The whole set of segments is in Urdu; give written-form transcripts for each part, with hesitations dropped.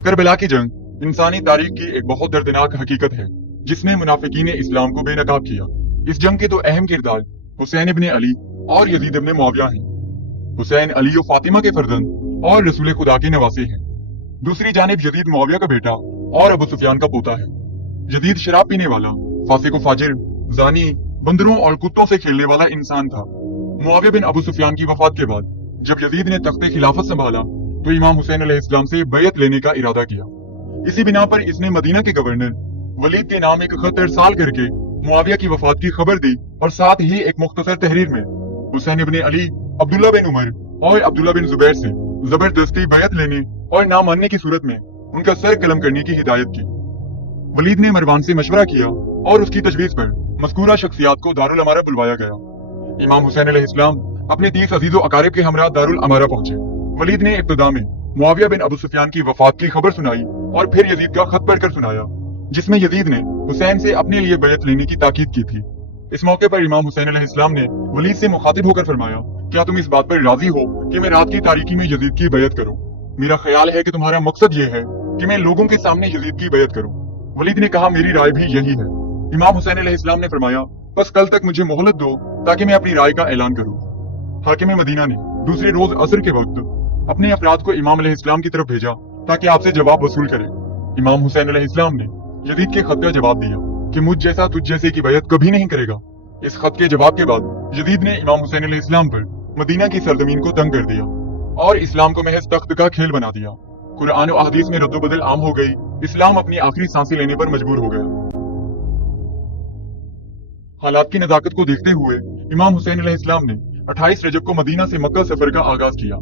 کربلا کی جنگ انسانی تاریخ کی ایک بہت دردناک حقیقت ہے جس نے منافقین اسلام کو بے نقاب کیا۔ اس جنگ کے دو اہم کردار حسین ابن علی اور یزید ابن معاویہ ہیں۔ حسین علی و فاطمہ کے فرزند اور رسول خدا کے نواسے ہیں۔ دوسری جانب یزید معاویہ کا بیٹا اور ابو سفیان کا پوتا ہے۔ یزید شراب پینے والا، فاسق و فاجر، زانی، بندروں اور کتوں سے کھیلنے والا انسان تھا۔ معاویہ بن ابو سفیان کی وفات کے بعد جب یزید نے تخت خلافت سنبھالا تو امام حسین علیہ السلام سے بیعت لینے کا ارادہ کیا۔ اسی بنا پر اس نے مدینہ کے گورنر ولید کے نام ایک خط ارسال کر کے معاویہ کی وفات کی خبر دی اور ساتھ ہی ایک مختصر تحریر میں حسین ابن علی، عبداللہ بن عمر اور عبداللہ بن زبیر سے زبردستی بیعت لینے اور نہ ماننے کی صورت میں ان کا سر قلم کرنے کی ہدایت کی۔ ولید نے مروان سے مشورہ کیا اور اس کی تجویز پر مذکورہ شخصیات کو دارالامارہ بلوایا گیا۔ امام حسین علیہ السلام اپنے 30 عزیز و اقارب کے ہمراہ دارالامارہ پہنچے۔ ولید نے ابتدا میں معاویہ بن ابو سفیان کی وفات کی خبر سنائی اور پھر یزید کا خط پڑھ کر سنایا جس میں یزید نے حسین سے اپنے لیے بیعت لینے کی تاکید کی تھی۔ اس موقع پر امام حسین علیہ السلام نے ولید سے مخاطب ہو کر فرمایا، کیا تم اس بات پر راضی ہو کہ میں رات کی تاریکی میں یزید کی بیعت کروں؟ میرا خیال ہے کہ تمہارا مقصد یہ ہے کہ میں لوگوں کے سامنے یزید کی بیعت کروں۔ ولید نے کہا، میری رائے بھی یہی ہے۔ امام حسین علیہ السلام نے فرمایا، بس کل تک مجھے مہلت دو تاکہ میں اپنی رائے کا اعلان کروں۔ حاکم مدینہ نے دوسرے روز عصر کے وقت اپنے افراد کو امام علیہ السلام کی طرف بھیجا تاکہ آپ سے جواب وصول کرے۔ امام حسین علیہ السلام نے یزید کے خط کا جواب دیا کہ مجھ جیسا تجھ جیسے کی بیعت کبھی نہیں کرے گا۔ اس خط کے جواب کے بعد یزید نے امام حسین علیہ السلام پر مدینہ کی سرزمین کو تنگ کر دیا اور اسلام کو محض تخت کا کھیل بنا دیا۔ قرآن و احادیث میں رد و بدل عام ہو گئی۔ اسلام اپنی آخری سانسیں لینے پر مجبور ہو گیا۔ حالات کی نزاکت کو دیکھتے ہوئے امام حسین علیہ السلام نے 28 رجب کو مدینہ سے مکہ سفر کا آغاز کیا۔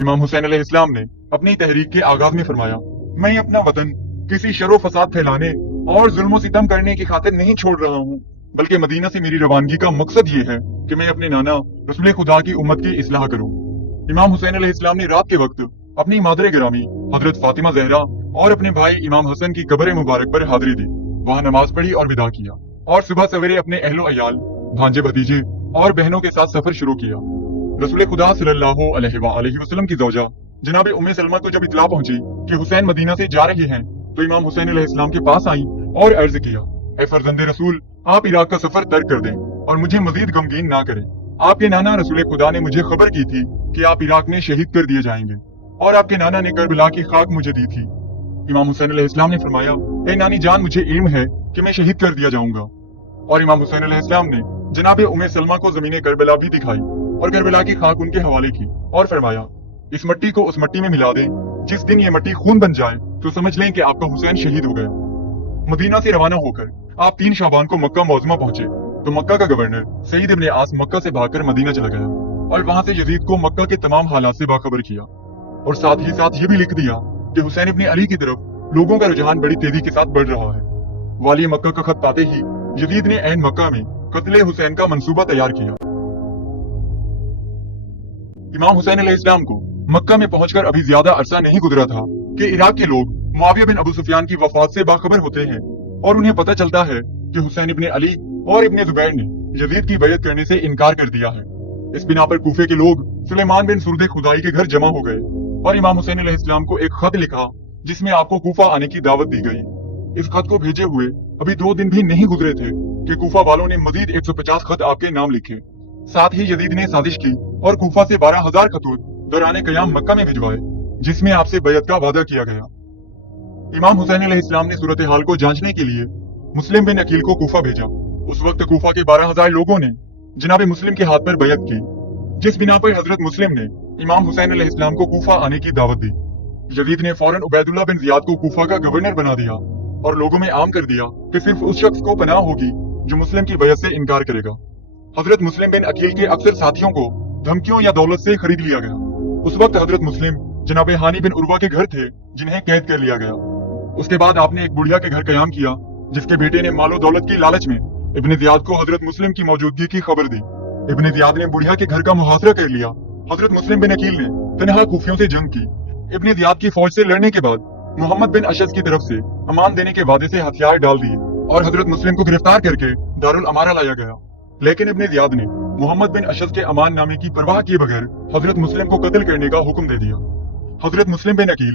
امام حسین علیہ السلام نے اپنی تحریک کے آغاز میں فرمایا، میں اپنا وطن کسی شر و فساد پھیلانے اور ظلم و ستم کرنے کی خاطر نہیں چھوڑ رہا ہوں، بلکہ مدینہ سے میری روانگی کا مقصد یہ ہے کہ میں اپنے نانا رسول خدا کی امت کی اصلاح کروں۔ امام حسین علیہ السلام نے رات کے وقت اپنی مادر گرامی حضرت فاطمہ زہرا اور اپنے بھائی امام حسن کی قبر مبارک پر حاضری دی، وہاں نماز پڑھی اور وداع کیا، اور صبح سویرے اپنے اہل و عیال، بھانجے بھتیجے اور بہنوں کے ساتھ سفر شروع کیا۔ رسول خدا صلی اللہ علیہ وآلہ وسلم کی زوجہ جناب ام سلمہ کو جب اطلاع پہنچی کہ حسین مدینہ سے جا رہے ہیں تو امام حسین علیہ السلام کے پاس آئیں اور عرض کیا، اے فرزند رسول، آپ عراق کا سفر ترک کر دیں اور مجھے مزید غمگین نہ کریں۔ آپ کے نانا رسول خدا نے مجھے خبر کی تھی کہ آپ عراق میں شہید کر دیے جائیں گے، اور آپ کے نانا نے کربلا کی خاک مجھے دی تھی۔ امام حسین علیہ السلام نے فرمایا، اے نانی جان، مجھے علم ہے کہ میں شہید کر دیا جاؤں گا۔ اور امام حسین علیہ السلام نے جناب ام سلمہ کو زمین کربلا بھی دکھائی اور کربلا کی خاک ان کے حوالے کی اور فرمایا، اس مٹی کو اس مٹی میں ملا دیں، جس دن یہ مٹی خون بن جائے تو سمجھ لیں کہ آپ کا حسین شہید ہو گیا۔ مدینہ سے روانہ ہو کر آپ 3 شعبان کو مکہ معظمہ پہنچے تو مکہ کا گورنر سعید ابن عاص مکہ سے بھاگ کر مدینہ چلا گیا اور وہاں سے یزید کو مکہ کے تمام حالات سے باخبر کیا، اور ساتھ ہی ساتھ یہ بھی لکھ دیا کہ حسین ابن علی کی طرف لوگوں کا رجحان بڑی تیزی کے ساتھ بڑھ رہا ہے۔ والی مکہ کا خط پاتے ہی یزید نے عین مکہ میں قتل حسین کا منصوبہ تیار کیا۔ امام حسین علیہ السلام کو مکہ میں پہنچ کر ابھی زیادہ عرصہ نہیں گزرا تھا کہ عراق کے لوگ معاویہ بن ابو سفیان کی وفات سے باخبر ہوتے ہیں اور انہیں پتہ چلتا ہے کہ حسین ابن علی اور ابن زبیر نے یزید کی بیعت کرنے سے انکار کر دیا ہے۔ اس بنا پر کوفے کے لوگ سلیمان بن سرد خدائی کے گھر جمع ہو گئے اور امام حسین علیہ السلام کو ایک خط لکھا جس میں آپ کو کوفہ آنے کی دعوت دی گئی۔ اس خط کو بھیجے ہوئے ابھی 2 دن بھی نہیں گزرے تھے کہ کوفہ والوں نے مزید 150 خط آپ کے نام لکھے۔ ساتھ ہی یزید نے سازش کی اور کوفہ سے 12,000 خطوط دوران قیام مکہ میں بھجوائے جس میں آپ سے بیعت کا وعدہ کیا گیا۔ امام حسین علیہ السلام نے صورتحال کو جانچنے کے لیے مسلم بن عقیل کو کوفہ بھیجا۔ اس وقت کوفہ کے 12,000 لوگوں نے جناب مسلم کے ہاتھ پر بیعت کی، جس بنا پر حضرت مسلم نے امام حسین علیہ السلام کو کوفہ آنے کی دعوت دی۔ یزید نے فوراً عبید اللہ بن زیاد کو کوفہ کا گورنر بنا دیا اور لوگوں میں عام کر دیا کہ صرف اس شخص کو پناہ ہوگی جو مسلم کی بیعت سے انکار کرے گا۔ حضرت مسلم بن عقیل کے اکثر ساتھیوں کو دھمکیوں یا دولت سے خرید لیا گیا۔ اس وقت حضرت مسلم جناب ہانی بن عروہ کے گھر تھے جنہیں قید کر لیا گیا۔ اس کے بعد آپ نے ایک بڑھیا کے گھر قیام کیا جس کے بیٹے نے مال و دولت کی لالچ میں ابن زیاد کو حضرت مسلم کی موجودگی کی خبر دی۔ ابن زیاد نے بڑھیا کے گھر کا محاصرہ کر لیا۔ حضرت مسلم بن عقیل نے تنہا کوفیوں سے جنگ کی۔ ابن زیاد کی فوج سے لڑنے کے بعد محمد بن اشعث کی طرف سے امان دینے کے وعدے سے ہتھیار ڈال دیے اور حضرت مسلم کو گرفتار کر کے دارالامارہ لایا گیا، لیکن ابن زیاد نے محمد بن اشعث کے امان نامے کی پرواہ کیے بغیر حضرت مسلم کو قتل کرنے کا حکم دے دیا۔ حضرت مسلم بن عقیل